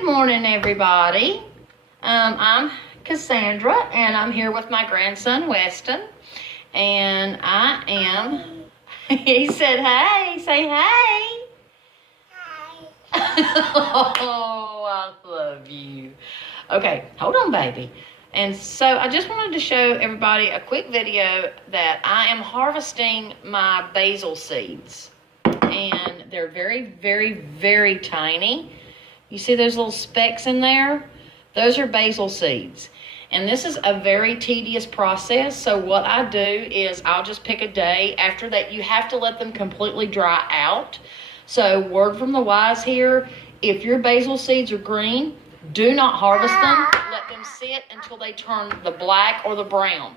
Good morning, everybody. I'm Cassandra, and I'm here with my grandson, Weston. And I am, he said, hey, say hey. Hi. Oh, I love you. Okay, hold on, baby. And so I just wanted to show everybody a quick video that I am harvesting my basil seeds. And they're very, very, very tiny. You see those little specks in there? Those are basil seeds. And this is a very tedious process. So what I do is I'll just pick a day. After that, you have to let them completely dry out. So word from the wise here, if your basil seeds are green, do not harvest them. Let them sit until they turn the black or the brown.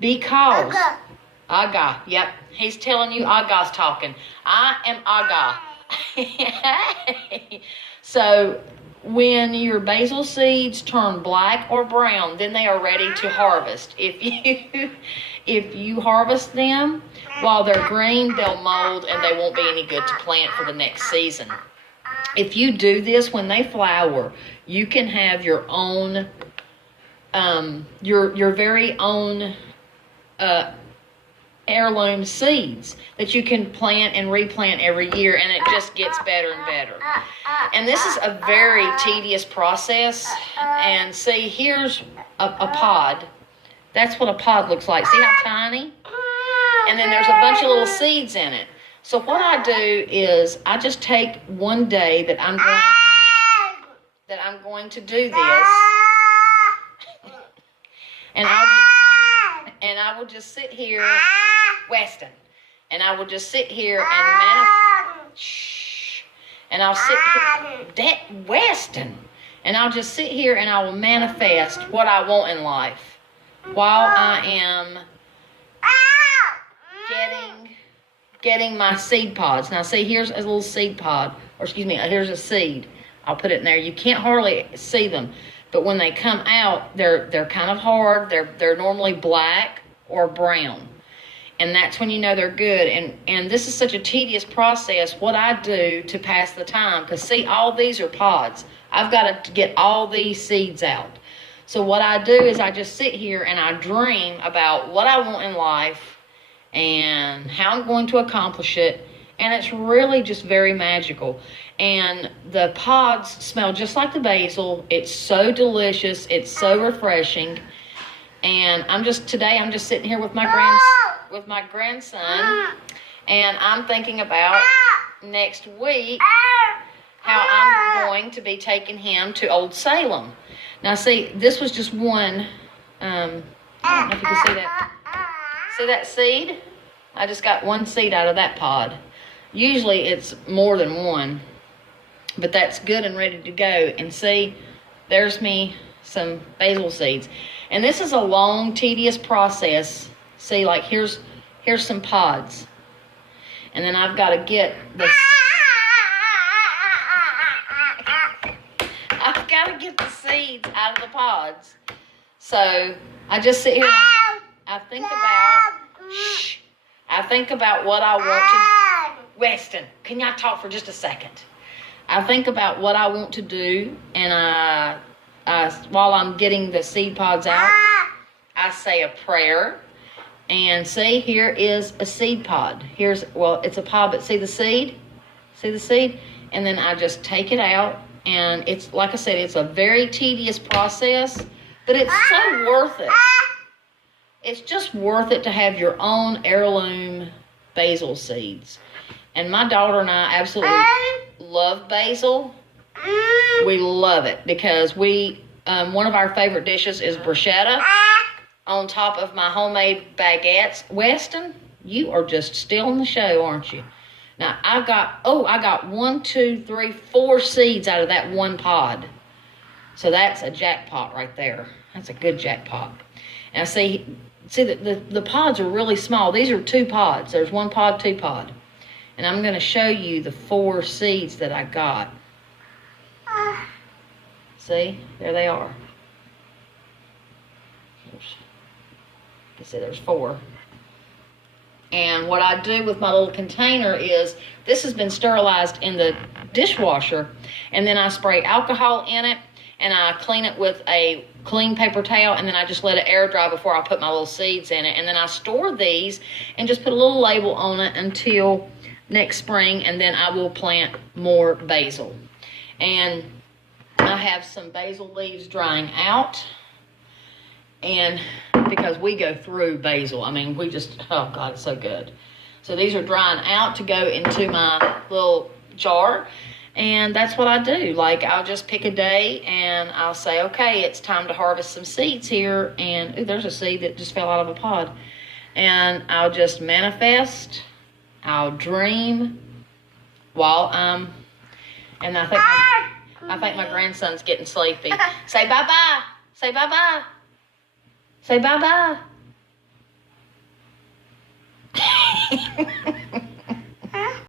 Because, Aga, yep, he's telling you Aga's talking. I am Aga. So when your basil seeds turn black or brown, then they are ready to harvest. If you harvest them while they're green, they'll mold and they won't be any good to plant for the next season. If you do this when they flower, you can have your own, your very own heirloom seeds that you can plant and replant every year, and it just gets better and better. And this is a very tedious process. And see, here's a pod. That's what a pod looks like. See how tiny? And then there's a bunch of little seeds in it. So what I do is I just take one day that I'm going to do this, and I will just sit here, Weston, and I will just sit here and I'll sit here, Weston, and I'll just sit here and I will manifest what I want in life while I am getting my seed pods. Now see, here's a little seed pod, or excuse me, here's a seed. I'll put it in there. You can't hardly see them, but when they come out, they're kind of hard. They're normally black or brown, and that's when you know they're good. And this is such a tedious process. What I do to pass the time, because see, all these are pods. I've got to get all these seeds out. So what I do is I just sit here and I dream about what I want in life and how I'm going to accomplish it. And it's really just very magical. And the pods smell just like the basil. It's so delicious. It's so refreshing. And today I'm just sitting here with my grandson, and I'm thinking about next week how I'm going to be taking him to Old Salem. Now see, this was just one, I don't know if you can see that. See that seed? I just got one seed out of that pod. Usually it's more than one, but that's good and ready to go. And see, there's me some basil seeds. And this is a long, tedious process. See, like here's some pods. And then I've got to get the seeds out of the pods. So I just sit here and I think about what I want to. Weston, can y'all talk for just a second? I think about what I want to do, and while I'm getting the seed pods out, I say a prayer. And see, here is a seed pod. It's a pod, but see the seed? See the seed? And then I just take it out, and it's, like I said, it's a very tedious process, but it's so worth it. It's just worth it to have your own heirloom basil seeds. And my daughter and I absolutely love basil. We love it because one of our favorite dishes is bruschetta on top of my homemade baguettes. Weston, you are just stealing the show, aren't you? Now, I got 4 seeds out of that one pod. So that's a jackpot right there. That's a good jackpot. Now, see the pods are really small. These are 2 pods. There's 1 pod, 2 pod. And I'm going to show you the 4 seeds that I got. See, there they are. You see, there's 4. And what I do with my little container is, this has been sterilized in the dishwasher, and then I spray alcohol in it, and I clean it with a clean paper towel, and then I just let it air dry before I put my little seeds in it. And then I store these and just put a little label on it until next spring, and then I will plant more basil. And I have some basil leaves drying out, and because we go through basil, I mean, we just, oh God, it's so good. So these are drying out to go into my little jar, and that's what I do. Like, I'll just pick a day and I'll say, okay, it's time to harvest some seeds here, and ooh, there's a seed that just fell out of a pod. And I'll just manifest, I'll dream while I'm, and I think my grandson's getting sleepy. Say bye-bye. Say bye-bye. Say bye-bye.